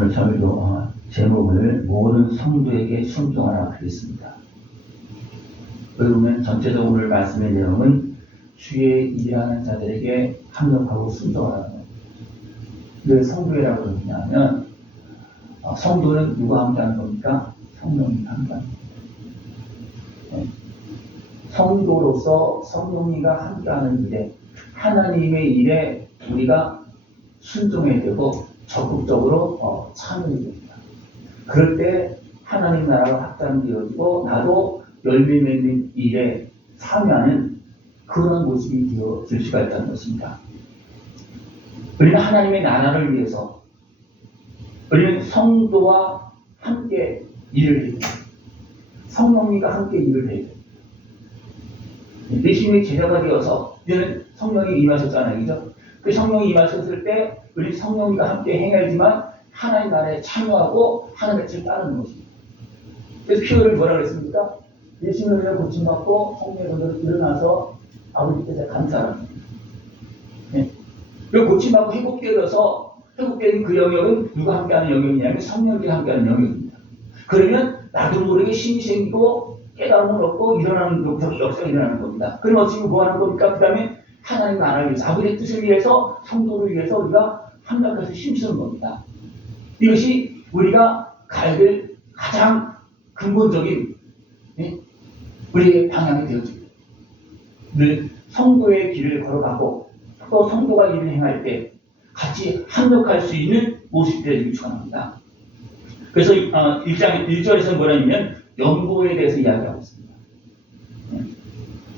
오늘 설교 제목을 모든 성도에게 순종하라 하겠습니다. 그러면 전체적으로 오늘 말씀의 내용은 주의 일하는 자들에게 합력하고 순종하라는 겁니다. 왜 성도라고 그러냐면 성도는 누가 함께하는 겁니까? 성령이 함께하는 겁니다. 성도로서 성령이가 함께하는 일에 하나님의 일에 우리가 순종해야 되고 적극적으로 참여해야 됩니다. 그럴 때 하나님 나라가 확장되어지고 나도 열매 맺는 일에 참여하는 그런 모습이 되어질 수가 있다는 것입니다. 우리는 하나님의 나라를 위해서 우리는 성도와 함께 일을 해야 됩니다. 성령님과 함께 일을 해야 됩니다. 예수님이 제자가 되어서 이제는 성령이 임하셨잖아요. 그죠? 그 성령이 임하셨을 때 우리 성령님과 함께 행하지만 하나님 나라에 참여하고 하나님의 뜻을 따르는 것입니다. 그래서 피요를 뭐라 그랬습니까? 예수님을 위해 고침받고 성령으로 일어나서 아버지께 감사합니다. 네. 그리고 고침받고 회복되어서 회복된 그 영역은 누가 함께하는 영역이냐면 성령이 함께하는 영역입니다. 그러면 나도 모르게 힘이 생기고 깨달음을 얻고 일어나는 역사가 일어나는 겁니다. 그럼 어찌 뭐 하는 겁니까? 그 다음에 하나님 나라를 위해서 아버지의 뜻을 위해서 성도를 위해서 우리가 함락해서 힘쓰는 겁니다. 이것이 우리가 가야 될 가장 근본적인 우리의 방향이 되어집니다. 늘 성도의 길을 걸어가고 또 성도가 일을 행할 때 같이 합력할 수 있는 모습들을 축원합니다. 그래서 1절에서 뭐냐면 연보에 대해서 이야기하고 있습니다.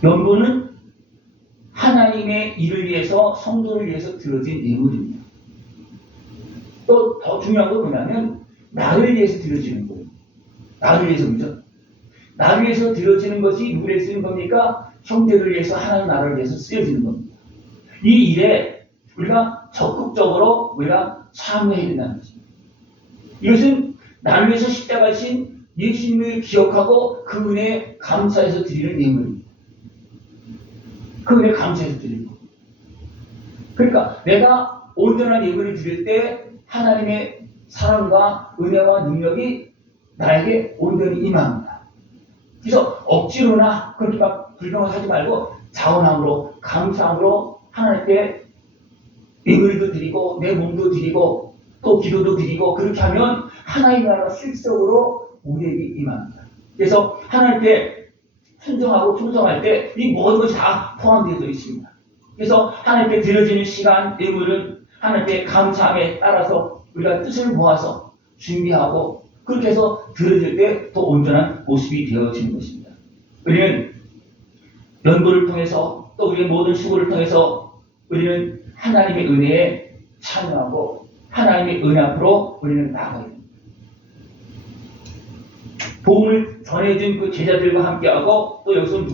연보는 하나님의 일을 위해서 성도를 위해서 드려진 예물입니다. 또 더 중요한 건 뭐냐면 나를 위해서 드려지는 거예요. 나를 위해서 그죠? 나를 위해서 드려지는 것이 누구를 쓰는 겁니까? 형제를 위해서 하나님 나라를 위해서 쓰여지는 겁니다. 이 일에 우리가 적극적으로 우리가 참여해야 된다는 것입니다. 이것은 나를 위해서 십자가신 예수님을 기억하고 그 은혜에 감사해서 드리는 예물입니다. 그 은혜에 감사해서 드리는 겁니다. 그러니까 내가 온전한 예물을 드릴 때 하나님의 사랑과 은혜와 능력이 나에게 온전히 임합니다. 그래서 억지로나 그렇게 막 불평하지 말고 자원함으로 감사함으로 하나님께 예물도 드리고 내 몸도 드리고 또 기도도 드리고 그렇게 하면 하나님 나라가 실적으로 우리에게 임합니다. 그래서 하나님께 순종하고 충성할 때 이 모든 것이 다 포함되어 있습니다. 그래서 하나님께 드려지는 시간, 예물은 하나님께 감사함에 따라서 우리가 뜻을 모아서 준비하고 그렇게 해서 드려질 때 더 온전한 모습이 되어지는 것입니다. 우리는 연보를 통해서 또 우리의 모든 수고를 통해서 우리는 하나님의 은혜에 참여하고 하나님의 은혜 앞으로 우리는 나아가야 됩니다. 복음을 전해준 그 제자들과 함께하고 또 여기서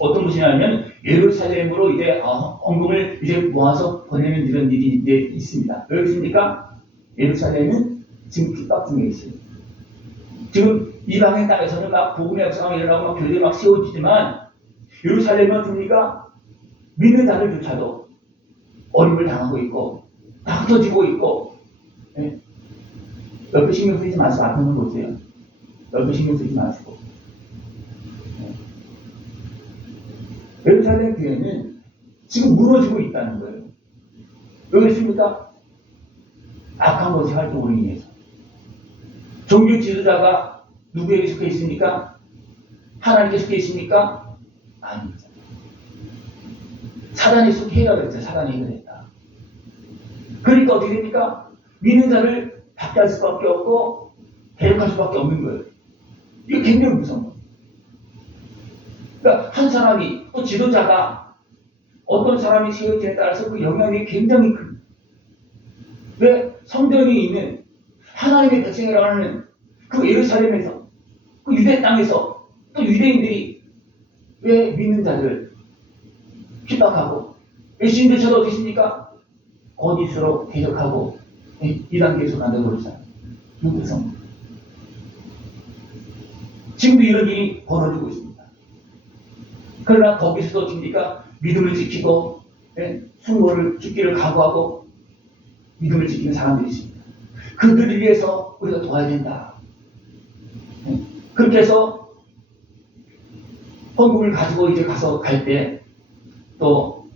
어떤 것이냐면 예루살렘으로 이제 헌금을 이제 모아서 보내는 이런 일이 이제 있습니다. 왜 그렇습니까? 예루살렘은 지금 핍박 중에 있어요. 지금 이방의 땅에서는 막 복음의 역사가 일어나고 막 교회가 막 세워지지만 예루살렘은 어떻습니까? 믿는 자들조차도 어림을 당하고 있고 다 흩어지고 있고 옆에 신경 쓰지 마시고 앞에 는 보세요. 옆에 신경 쓰지 마시고 예루살렘 교회는 지금 무너지고 있다는 거예요. 왜 그렇습니까? 악한 것의 활동으로 인해서. 종교 지도자가 누구에게 속해 있습니까? 하나님께 속해 있습니까? 아닙니다. 사단에 속해라 그랬죠. 사단이 그랬다. 그러니까 어떻게 됩니까? 믿는 자를 박해할 수밖에 없고 대적할 수밖에 없는 거예요. 이거 굉장히 무서운 거예요. 그러니까 한 사람이 또 지도자가 어떤 사람이 세워지에 따라서 그 영향이 굉장히 큽니다. 왜? 성전이 있는 하나님의 백성이라고 하는 그 예루살렘에서 그 유대 땅에서 또 유대인들이 왜 믿는 자들을 핍박하고 예수님들처럼 어디 있습니까? 거짓으로 대적하고 이단 계속 간다고 그러잖아요. 누구성 지금도 이런 일이 벌어지고 있습니다. 그러나 거기서도 어떻습니까? 믿음을 지키고 숙모를 죽기를 각오하고 믿음을 지키는 사람들이 있습니다. 그들을 위해서 우리가 도와야 된다. 그렇게 해서 헌금을 가지고 이제 가서 갈 때 또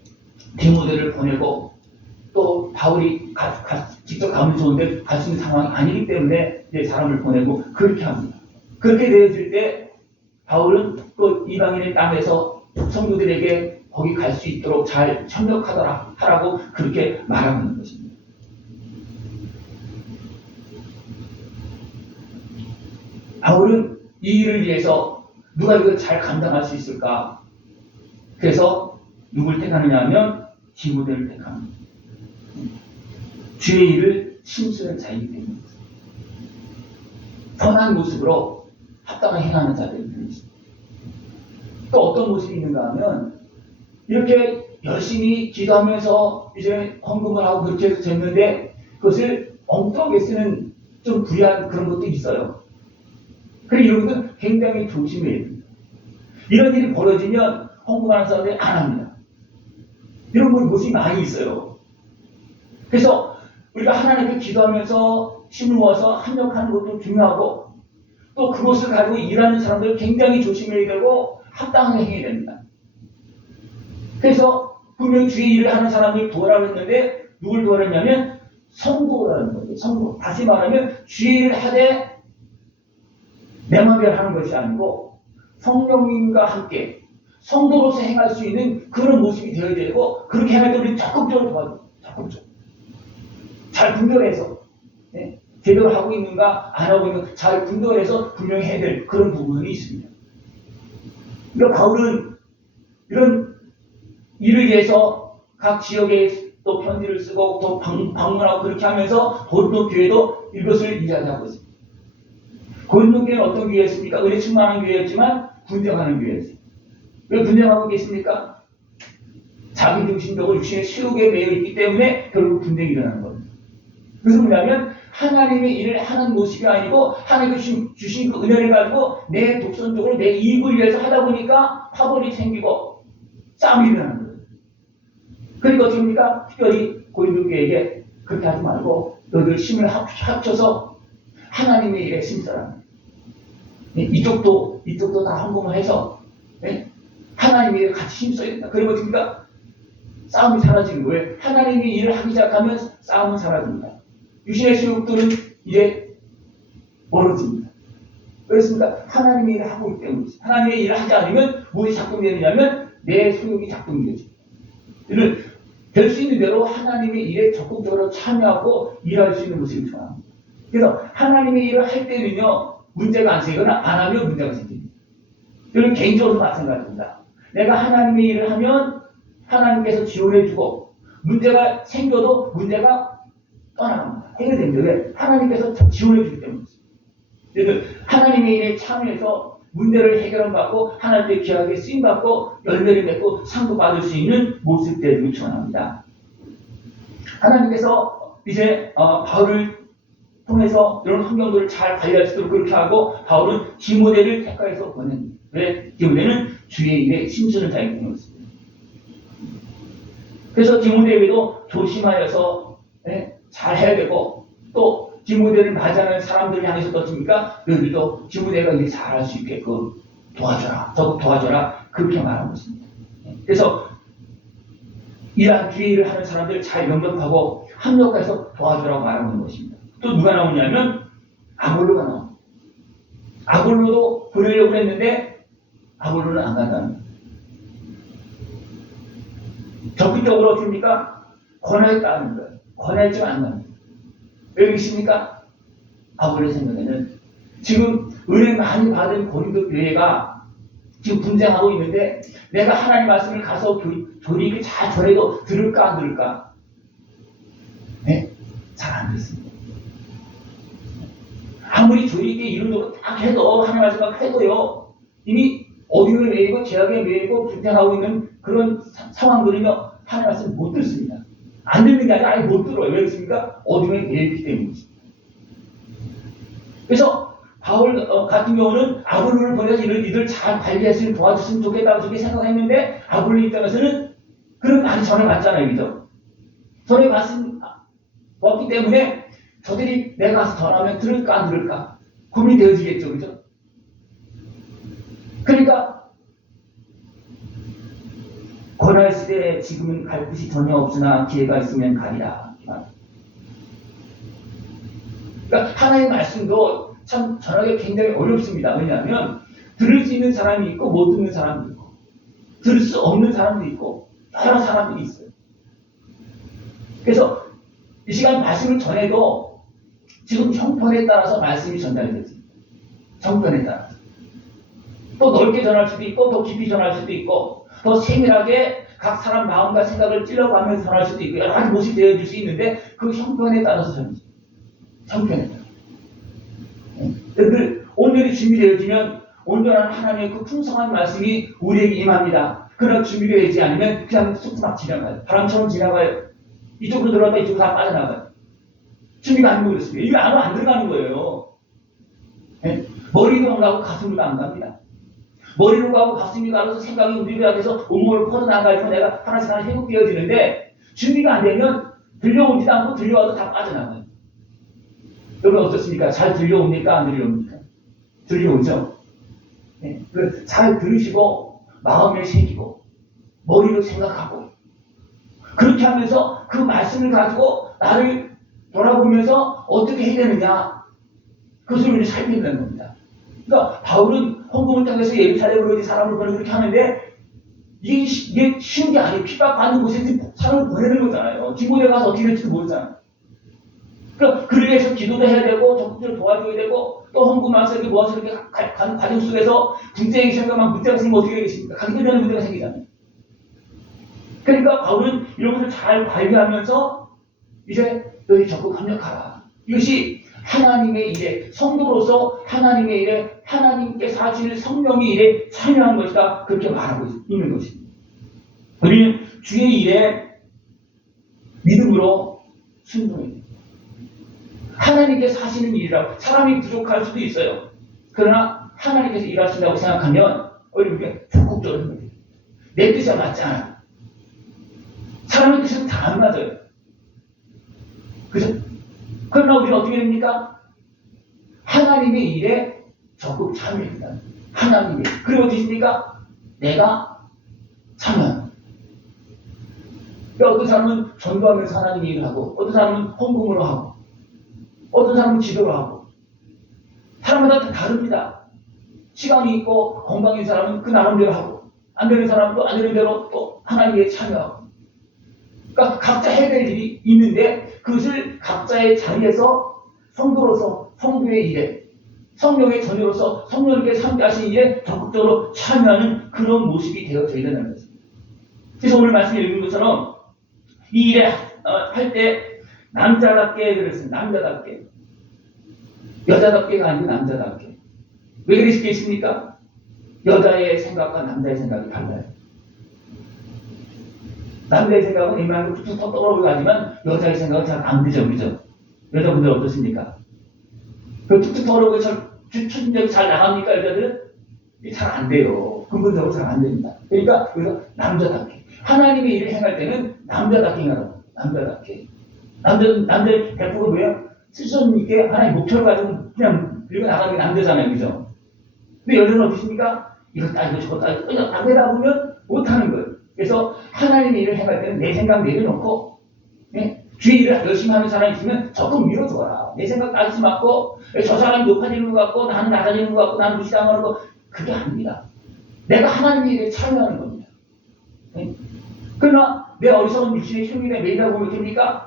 디모데를 보내고 또 바울이 직접 가면 좋은데 갈 수 있는 상황이 아니기 때문에 이제 사람을 보내고 그렇게 합니다. 그렇게 되어질 때 바울은 또 이방인의 땅에서 성도들에게 거기 갈 수 있도록 잘 협력하라고 그렇게 말하고 있는 것입니다. 바울은 이 일을 위해서 누가 이걸 잘 감당할 수 있을까? 그래서 누굴 택하느냐 하면 디모데를 택합니다. 주의 일을 심수는 자이기 때문입니다. 선한 모습으로 합당하게 행하는 자들입니다. 또 어떤 모습이 있는가 하면 이렇게 열심히 기도하면서 이제 헌금을 하고 그렇게 해서 됐는데 그것을 엉뚱하게 쓰는 좀 불리한 그런 것도 있어요. 그리고 이런 것은 굉장히 조심해야 됩니다. 이런 일이 벌어지면 헌금하는 사람들이 안 합니다. 이런 모습이 많이 있어요. 그래서 우리가 하나님께 기도하면서 힘을 모아서 합력하는 것도 중요하고 또 그것을 가지고 일하는 사람들 굉장히 조심해야 되고 합당하게 해야 됩니다. 그래서 분명히 주의 일을 하는 사람들 도와라고 했는데 누굴 도와랬냐면 성도라는 거예요. 성도. 다시 말하면 주의 일을 하되 내 맘대로 하는 것이 아니고 성령님과 함께 성도로서 행할 수 있는 그런 모습이 되어야 되고 그렇게 행할 때 우리는 적극적으로 도와줘. 적극적으로. 잘 분별해서 네? 제대로 하고 있는가 안 하고 있는가 잘 분별해서 분명히 해야 될 그런 부분이 있습니다. 그러니까 바울은 이런 일을 위해서 각 지역에 또 편지를 쓰고 또 방문하고 그렇게 하면서 고린도 교회도 이것을 이야기하고 있습니다. 고린도 교회는 어떤 교회였습니까? 은혜 충만한 교회였지만 분쟁하는 교회였습니다. 왜 분쟁하고 계십니까? 자기 중심적으로 육신의 수욕에 매여 있기 때문에 결국 분쟁이 일어나는 겁니다. 그래서 뭐냐면 하나님의 일을 하는 모습이 아니고 하나님이 주신 그 은혜를 가지고 내 독선적으로 내 이익을 위해서 하다 보니까 파벌이 생기고 싸움이 일어나는 거예요. 그러니까 어떻게 합니까? 특별히 고린도 교회에게 그렇게 하지 말고 너희들 힘을 합쳐서 하나님의 일에 힘써라. 이쪽도 다 헌금을 해서 하나님의 일에 같이 힘써야 된다. 그리고 어떻습니까? 싸움이 사라지는 거예요. 하나님의 일을 하기 시작하면 싸움은 사라집니다. 유신의 수욕들은 이제 멀어집니다. 그렇습니다. 하나님의 일을 하고 있기 때문이지. 하나님의 일을 하지 않으면 무엇이 작동되느냐면 내 소욕이 작동되지. 이는 될 수 있는 대로 하나님의 일에 적극적으로 참여하고 일할 수 있는 모습이 좋아합니다. 그래서 하나님의 일을 할 때는요 문제가 안 생기거나 안 하면 문제가 생깁니다. 이건 개인적으로 마찬가지입니다. 내가 하나님의 일을 하면 하나님께서 지원해주고 문제가 생겨도 문제가 떠나갑니다. 해결됩니다. 왜? 하나님께서 지원해주기 때문이죠. 그래서 하나님의 일에 참여해서 문제를 해결받고 하나님께 귀하게 쓰임받고 열매를 맺고 상도 받을 수 있는 모습들을 추원합니다. 하나님께서 이제 바울을 통해서 이런 환경들을 잘 관리할 수 있도록 그렇게 하고 바울은 디모데를 택하여서 보냅니다. 왜? 디모데는 주의 일에 심수는 자이기 때문이었습니다. 그래서 디모데에게도 조심하여서 잘 해야 되고 또 디모데를 맞이하는 사람들을 향해서 어떻습니까? 너희들도 디모데가 일 잘할 수 있게끔 도와줘라. 적극 도와줘라. 그렇게 말하고 있습니다. 그래서 이러한 주의 일을 하는 사람들을 잘 영접하고 합력해서 도와주라고 말하고 있는 것입니다. 또 누가 나오냐면 아볼로가 나옵니다. 아볼로도 보내려고 했는데 아볼로는 안 간다는 적극적으로 어떻습니까? 권하겠다는 거예요. 권하지만 안 갑니다. 왜 계십니까? 아볼로의 생각에는 지금 은혜 많이 받은 고린도 교회가 지금 분쟁하고 있는데 내가 하나님 말씀을 가서 교리 있게 잘 전해도 들을까 안 들을까? 네? 잘 안 듣습니다. 아무리 조리 있게 이론적으로 딱 해도 하나님 말씀 막 해도요 이미 어디에 매이고 제약에 매이고 분쟁하고 있는 그런 상황들이면 하나님 말씀 못 듣습니다. 안 듣는 게 아니라 아예 못 들어요. 왜 그렇습니까? 어둠에 매이기 때문이지. 그래서 바울 같은 경우는 아볼로를 보내서 이들 잘 관리했으면 도와줬으면 좋겠다고 그렇게 생각했는데 아볼로 입장에서는 그런 많이 전해 봤잖아요. 그죠? 전해 봤기 때문에 저들이 내가 가서 전하면 들을까 안 들을까 고민이 되어지겠죠. 그죠? 그러니까 권할시대 지금은 갈 곳이 전혀 없으나 기회가 있으면 가리라. 그러니까 하나님의 말씀도 참 전하기 굉장히 어렵습니다. 왜냐하면 들을 수 있는 사람이 있고 못 듣는 사람도 있고 들을 수 없는 사람도 있고 여러 사람들이 있어요. 그래서 이 시간 말씀을 전해도 지금 형편에 따라서 말씀이 전달이 되지. 형편에 따라서. 또 넓게 전할 수도 있고 더 깊이 전할 수도 있고 더 세밀하게 각 사람 마음과 생각을 찔러가면서 전할 수도 있고 여러 가지 모습이 되어질 수 있는데 그 형편에 따라서 전하죠. 형편에 따라서. 오늘이 준비되어지면 온전한 하나님의 그 풍성한 말씀이 우리에게 임합니다. 그러나 준비되지 않으면 그냥 쑥막 지나가요. 바람처럼 지나가요. 이쪽으로 들어갔다 이쪽으로 다 빠져나가요. 준비가 안 되고 그렇습니다. 이게 안 들어가는 거예요. 네? 머리도 안 가고 가슴도 안 갑니다. 머리로 가고 가슴이 가서 생각이 움직여야 돼서 온몸을 퍼져나가서 내가 하나씩 회복되어지는데 준비가 안 되면 들려오지도 않고 들려와도 다 빠져나가요. 여러분 어떻습니까? 잘 들려옵니까? 안 들려옵니까? 들려오죠? 네? 잘 들으시고 마음에 새기고 머리로 생각하고 그렇게 하면서 그 말씀을 가지고 나를 돌아보면서 어떻게 해야 되느냐 그것을 우리 살펴야 되는 겁니다. 그러니까 바울은 헌금을 통해서 예루살렘으로 사람을 보내고 그렇게 하는데 이게 쉬운 게 아니에요. 핍박받는 곳에 사람을 보내는 거잖아요. 디모데 가서 어떻게 될지도 모르잖아요. 그러니까 그를 위해서 기도도 해야 되고 적극적으로 도와줘야 되고 또 헌금하면서 이렇게 모아서 이렇게 가는 과정 속에서 문제가 생기면 문제가 생기면 어떻게 되겠습니까? 가기도 전에 문제가 생기잖아요. 그러니까 바울은 이런 것을 잘 관리하면서 이제 너희 적극 협력하라. 이것이 하나님의 일에 성도로서 하나님의 일에 하나님께서 하시는 성령의 일에 참여한 것이다. 그렇게 말하고 있는 것입니다. 우리는 주의 일에 믿음으로 순종해야 됩니다. 하나님께서 하시는 일이라고 사람이 부족할 수도 있어요. 그러나 하나님께서 일하신다고 생각하면 이렇게 적극적으로 합니다. 내 뜻에 맞지 않아요. 사람의 뜻은 다 안 맞아요. 그죠? 그러나 우리는 어떻게 됩니까? 하나님의 일에 적극 참여합니다. 하나님의 일. 그리고 어떻게 됩니까? 내가 참여합니다. 어떤 사람은 전도하면서 하나님의 일을 하고 어떤 사람은 헌금으로 하고 어떤 사람은 기도를 하고 사람마다 다 다릅니다. 시간이 있고 건강인 사람은 그 나름대로 하고 안 되는 사람은 또 안 되는 대로 또 하나님께 참여하고 그러니까 각자 해야 될 일이 있는데 그것을 각자의 자리에서 성도로서 성도의 일에 성령의 전유로서 성령님께 함께하신 일에 적극적으로 참여하는 그런 모습이 되어져야 된다는 것입니다. 그래서 오늘 말씀에 읽은 것처럼 이 일에 할 때 남자답게 그랬습니다. 남자답게. 여자답게가 아니고 남자답게. 왜 그러시겠습니까? 여자의 생각과 남자의 생각이 달라요. 남자의 생각은 이만큼 툭툭 떠오르고 가지만 여자의 생각은 잘 안 되죠. 그죠? 여자분들 어떠십니까? 그 툭툭 떠오르고 추진력이 잘 나갑니까? 여자들은? 잘 안 돼요. 근본적으로 잘 안 됩니다. 그러니까 그래서 남자답게. 하나님의 일을 행할 때는 남자답게 행하라고. 남자답게. 남자의 100% 뭐예요? 스스로 있게 하나의 목표를 가지고 그냥 밀고 나가는 게 남자잖아요. 그죠? 근데 여자는 어떠십니까? 이거 따지고 저거 따지고 그냥 안 되다 보면 못하는 거예요. 그래서 하나님의 일을 행할 때는 내 생각 내려놓고 주의 일을 열심히 하는 사람이 있으면 조금 밀어줘라. 내 생각 따지지 말고 저 사람이 높아지는 것 같고 나는 낮아지는 것 같고 나는 무시당하는 거 그게 아닙니다. 내가 하나님의 일에 참여하는 겁니다. 그러나 내 어리석은 육신의 흉일에 매이다 보면 됩니까?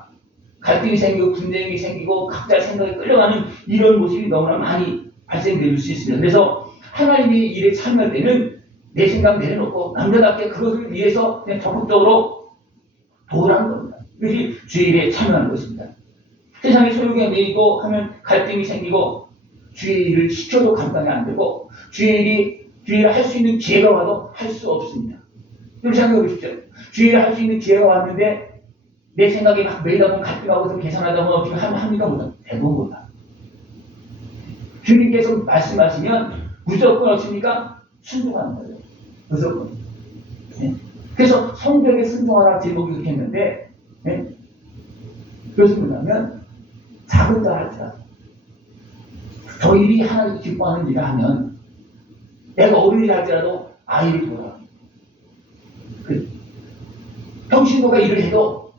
갈등이 생기고 분쟁이 생기고 각자의 생각에 끌려가는 이런 모습이 너무나 많이 발생될 수 있습니다. 그래서 하나님의 일에 참여할 때는 내 생각 내려놓고 남자답게 그것을 위해서 그냥 적극적으로 도우라는 겁니다. 이것이 주의 일에 참여하는 것입니다. 세상의 소욕에 매이고 하면 갈등이 생기고 주의 일을 시켜도 감당이 안 되고 주의 일을 할 수 있는 기회가 와도 할 수 없습니다. 그렇게 생각해 보십시오. 주의 일을 할 수 있는 기회가 왔는데 내 생각에 막 매이다 보면 갈등하고서 계산하다 보면 어떻게 합니까? 못합니다. 대부분 못합니다. 주님께서 말씀하시면 무조건 어떻습니까? 순종하는 거예요. 무조건. 네. 그래서 성벽에 순종하라 제목이 그렇게 했는데 그것은 뭐냐면 작은 자 할지라도 저 일이 하나님 기뻐하는 일을 하면 내가 어른이 할지라도 아이를 돌아. 평신도가 일을 해도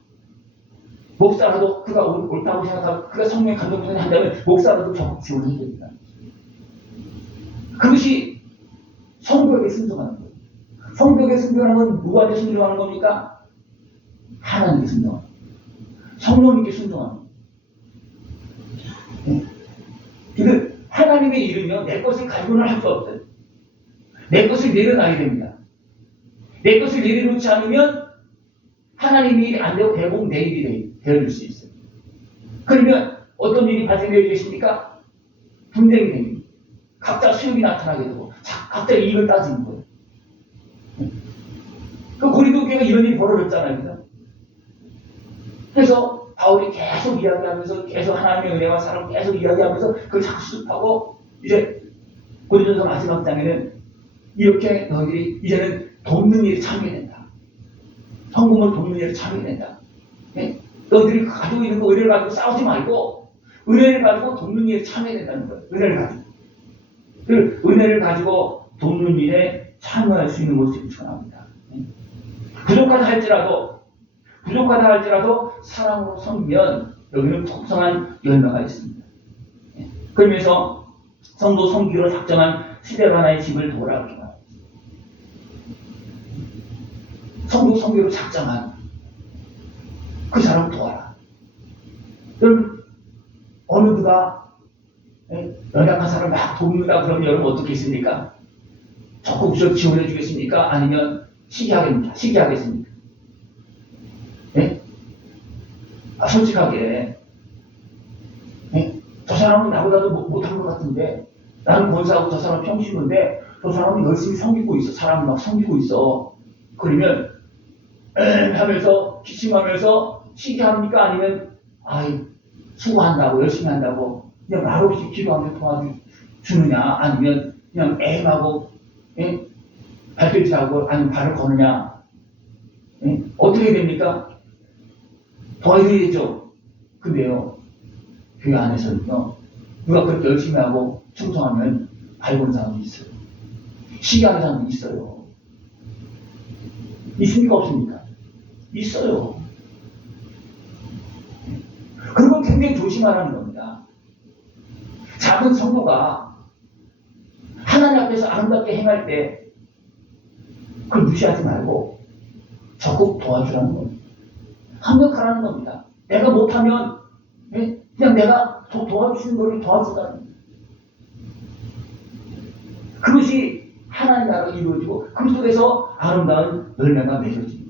목사라도 그가 옳다고 생각하고 그가 성령의 감동을 한다면 목사라도 적극 지원해야 됩니다. 그것이 성도에게 순종하는 거예요. 성도에게 순종하는 누구한테 순종하는 겁니까? 하나님께 순종하는 거예요. 성령님께 순종하는 거예요. 네. 하나님의 일은요, 내 것을 가지고는 할 수 없어요. 내 것을 내려놔야 됩니다. 내 것을 내려놓지 않으면 하나님의 일이 안 되고 대부분 내 일이 되어질 수 있어요. 그러면 어떤 일이 발생되겠습니까? 분쟁이 됩니다. 각자 수욕이 나타나게 되고 각자 이익을 따지는 거예요. 그 고린도 교회가 이런 일이 벌어졌잖아요. 그래서 바울이 계속 이야기하면서 계속 하나님의 은혜와 사랑을 계속 이야기하면서 그걸 자꾸 수습하고 이제 고린도서 마지막 장에는 이렇게 너희들이 이제는 돕는 일에 참여해야 된다. 성공을 돕는 일에 참여해야 된다. 네? 너희들이 가지고 있는 거 은혜를 가지고 싸우지 말고 은혜를 가지고 돕는 일에 참여해야 된다는 거예요. 은혜를 가지고. 그 은혜를 가지고 돕는 일에 참여할 수 있는 모습이 전합니다. 네? 부족하다 할지라도 사랑으로 섬기면 여기는 풍성한 열매가 있습니다. 네? 그러면서 성도 섬기로 작정한 스데바나의 집을 도우라 그렇게 말합니다. 성도 섬기로 작정한 그 사람 도와라. 여러분 어느 누가 연약한 사람을 막 돕는다 그러면 여러분 어떻게 했습니까? 적극적으로 지원해 주겠습니까? 아니면 시기하겠습니까? 네? 솔직하게 네? 저 사람은 나보다도 못한 것 같은데 나는 권사하고 저 사람은 평신도인데 저 사람은 열심히 섬기고 있어. 사람을 막 섬기고 있어. 그러면 하면서 기침하면서 시기합니까? 아니면 수고한다고 열심히 한다고 그냥 말없이 기도하면서 도와주느냐? 아니면 그냥 애임하고 발표질하고 아니면 발을 거느냐? 어떻게 됩니까? 도와드리겠죠. 근데요, 교회 안에서는요, 누가 그렇게 열심히 하고 충성하면 발본 사람도 있어요. 시기하는 사람도 있어요. 있습니까? 없습니까? 있어요. 그건 굉장히 조심하라는 겁니다. 작은 성도가 하나님 앞에서 아름답게 행할 때 그걸 무시하지 말고 적극 도와주라는 겁니다. 합력하라는 겁니다. 내가 못하면 그냥 내가 도와주시는 걸 도와주라는 겁니다. 그것이 하나님 나라가 이루어지고 그 속에서 아름다운 열매가 맺어집니다.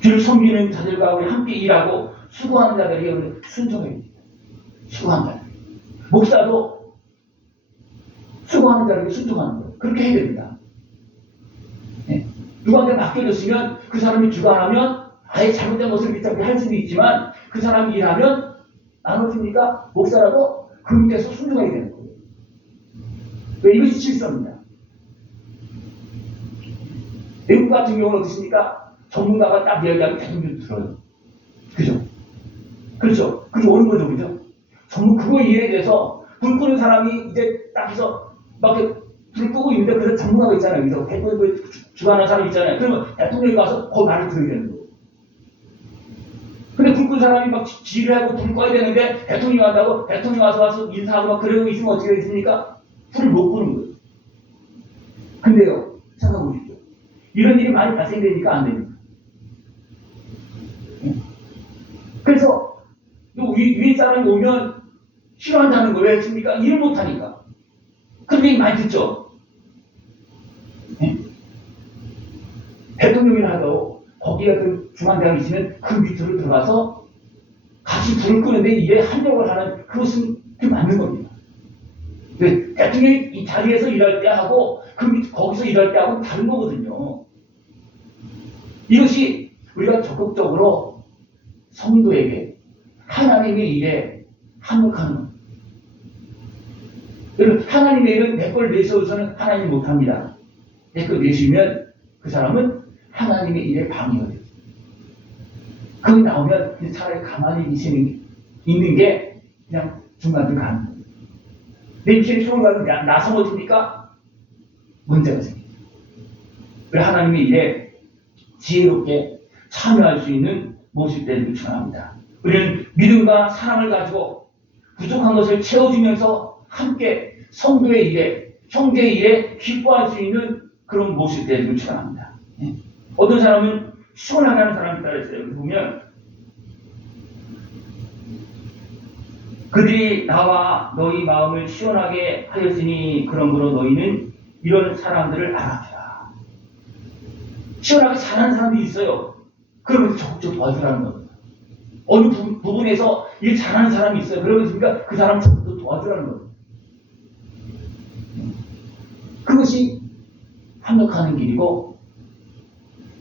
주를 섬기는 자들과 우리 함께 일하고 수고하는 자들이 순종해야 됩니다. 수고하는 자들. 목사도 수고하는 자들에게 순종하는 거예요. 그렇게 해야 됩니다. 네. 누구한테 맡겨졌으면 그 사람이 주관하면 아예 잘못된 것을 밑잡게 할 수도 있지만 그 사람이 일하면 나눠집니까? 목사라도 그 밑에서 순종해야 되는 거예요. 왜? 이것이 질서입니다. 외국 같은 경우는 어떻습니까? 전문가가 딱 이야기하면 대통령이 들어요. 그죠? 그렇죠? 그게 옳은 거죠, 그죠? 전부 그거 이해에 대해서 불 끄는 사람이 이제 딱 해서 막 불 끄고 있는데 그래서 전문가가 있잖아요. 그래서 대통령 주관하는 사람 있잖아요. 그러면 대통령이 가서 그 말을 들어야 되는 거예요. 근데 불 끄는 사람이 막 지휘를 하고 불 꺼야 되는데 대통령이 간다고 대통령이 와서 인사하고 막 그러고 있으면 어떻게 되겠습니까? 불을 못 끄는 거예요. 근데요, 생각해 보십시오. 이런 일이 많이 발생되니까 안 됩니다. 그래서 위에 사람이 오면 싫어한다는 거예요. 왜 했습니까? 일을 못하니까. 그런 얘기 많이 듣죠? 네? 대통령이라 하도 거기에 그 중앙대학이 있으면 그 밑으로 들어가서 같이 불을 끄는데 일에 합력을 하는 그것은 그 맞는 겁니다. 네? 대통령이 이 자리에서 일할 때 하고 그 밑 거기서 일할 때 하고 다른 거거든요. 이것이 우리가 적극적으로 성도에게 하나님의 일에 합력하는 것. 여러분, 하나님의 일은 내 걸 내세워서는 하나님 못합니다. 내 걸 내시면 그 사람은 하나님의 일에 방해가 됩니다. 그게 나오면 그냥 차라리 가만히 있는 게 그냥 중간들 가는 거예요. 내 입술이 수용가서 나서 못하니까 문제가 생겨요. 그래서 하나님의 일에 지혜롭게 참여할 수 있는 모습들을 축원합니다. 우리는 믿음과 사랑을 가지고 부족한 것을 채워주면서 함께 성도의 일에, 형제의 일에 기뻐할 수 있는 그런 모습들을 축원합니다. 어떤 사람은 시원하게 하는 사람이 따라 있어요. 보면 그들이 나와 너희 마음을 시원하게 하였으니 그러므로 너희는 이런 사람들을 알아주라. 시원하게 잘하는 사람들이 있어요. 그러면서 적극적으로 도와주라는 겁니다. 어느 부분에서 일 잘하는 사람이 있어요. 그러면서 그 사람을 적극적으로 도와주라는 겁니다. 그것이 합력하는 길이고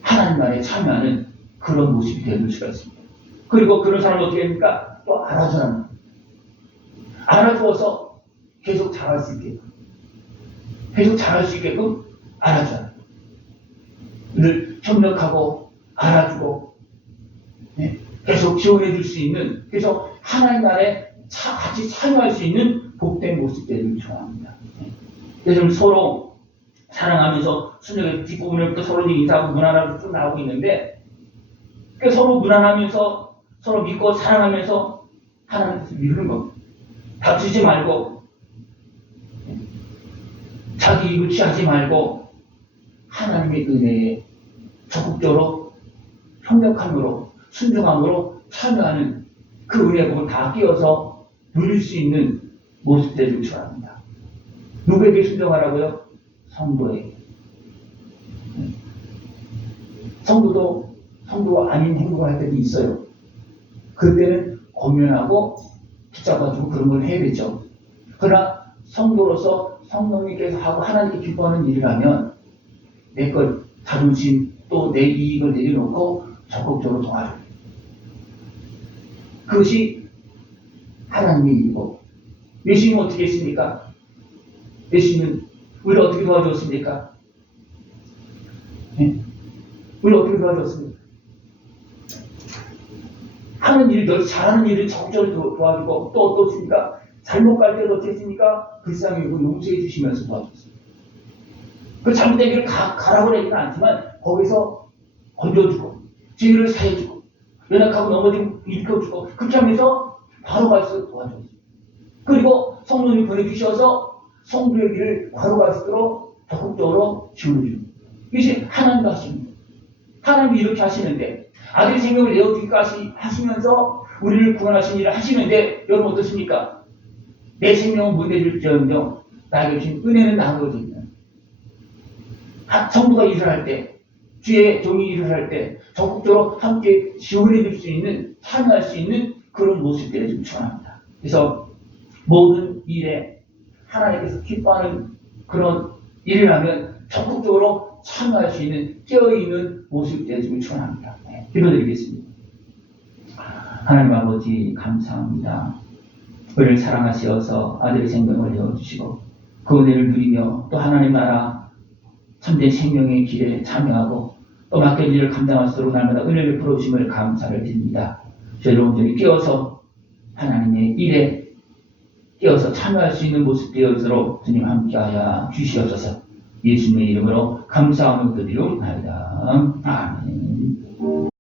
하나님 말에 참여하는 그런 모습이 되는 수가 있습니다. 그리고 그런 사람은 어떻게 합니까? 또 알아주라는 겁니다. 알아주어서 계속 잘할 수 있게끔, 계속 잘할 수 있게끔 알아줘야 늘 협력하고 알아주고 계속 지원해 줄 수 있는, 그래서 하나님 나라에 같이 참여할 수 있는 복된 모습들을 좋아합니다. 그래서 서로 사랑하면서 순종의 뒷부분부터 서로 인사하고 무난하고 쭉 나오고 있는데, 서로 무난하면서 서로 믿고 사랑하면서 하나님께서 이루는 겁니다. 다투지 말고 자기 이익을 취하지 말고 하나님의 은혜에 적극적으로 협력함으로 순종함으로 참여하는 그 은혜의 복을 다 끼워서 누릴 수 있는 모습들을 추구합니다. 누구에게 순종하라고요? 성도에게. 성도가 아닌 행동을 할 때도 있어요. 그때는 고면하고 붙잡아주고 그런 걸 해야 되죠. 그러나 성도로서 성령님께서 하고 하나님께 기뻐하는 일을 하면 내 것 자존심 또 내 이익을 내려놓고 적극적으로 도와줘요. 그것이 하나님의 일이고, 예수님은 어떻게 했습니까? 예수님은 우리를 어떻게 도와주었습니까? 우리를 어떻게 도와주었습니까? 하는 일, 잘하는 일을 적극적으로 도와주고, 또 어떻습니까? 잘못 갈 때도 어떻습니까? 불쌍히 여기고 용서해 주시면서 도와줬습니다. 그 잘못된 길을 가라고 하지는 않지만, 거기서 건져주고, 죄를 사해주고, 연약하고 넘어지면 일으켜주고, 그렇게 하면서 바로 갈 수 있도록 도와줬습니다. 그리고 성령님 보내주셔서 성도의 길을 바로 갈 수 있도록 적극적으로 지원해줍니다. 이것이 하나님도 하십니다. 하나님이 이렇게 하시는데, 아들의 생명을 내어주기까지 하시면서 우리를 구원하신 일을 하시는데, 여러분 어떻습니까? 내 생명은 못 내줄지언정 나에게 주신 은혜는 나누어집니다. 성도가 일을 할 때, 주의 종이 일을 할 때 적극적으로 함께 지원해 줄 수 있는, 참여할 수 있는 그런 모습들을 좀 추구합니다. 그래서 모든 일에 하나님께서 기뻐하는 그런 일을 하면 적극적으로 참여할 수 있는 깨어있는 모습들을 좀 추구합니다. 기도드리겠습니다. 하나님 아버지 감사합니다. 우리를 사랑하시어서 아들의 생명을 내어주시고 그 은혜를 누리며 또 하나님 나라 참된 생명의 길에 참여하고 또 맡겨진 일을 감당할 수 있도록 날마다 은혜를 풀어주심을 감사를 드립니다. 저희를 온전히 깨어서 하나님의 일에 깨어서 참여할 수 있는 모습 되어서록 주님 함께하여 주시옵소서. 예수님의 이름으로 감사하며 드리옵나이다. 아멘.